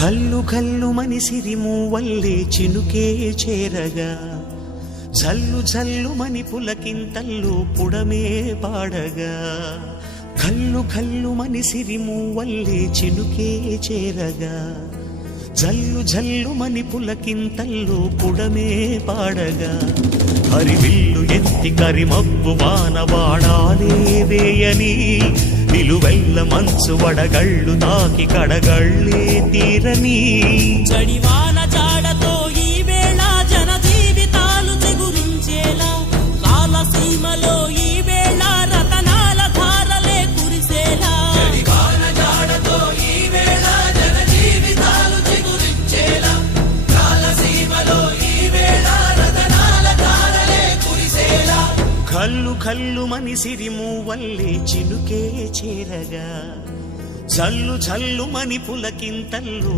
కల్లు కల్లు మనిసిరి మూవల్లే చినుకే చేరగా. జల్లు జల్లు మని పులకింతల్లు పుడమే పాడగా. కల్లు కల్లు మనిసిరి మూవల్లే చినుకే చేరగా. జల్లు జల్లు మని పులకింతల్లు పుడమే పాడగా. హరివిల్లు ఎత్తి కరిమబ్బు వానవాడాలే వేయని నిలువెల్ల మంచు వడగళ్ళు తాకి కడగళ్ళే తీరని జడివాన కల్లు కల్లు మనిసిరి మూవల్లే చినుకే చేరగా. జల్లు జల్లు మని పులకింతల్లు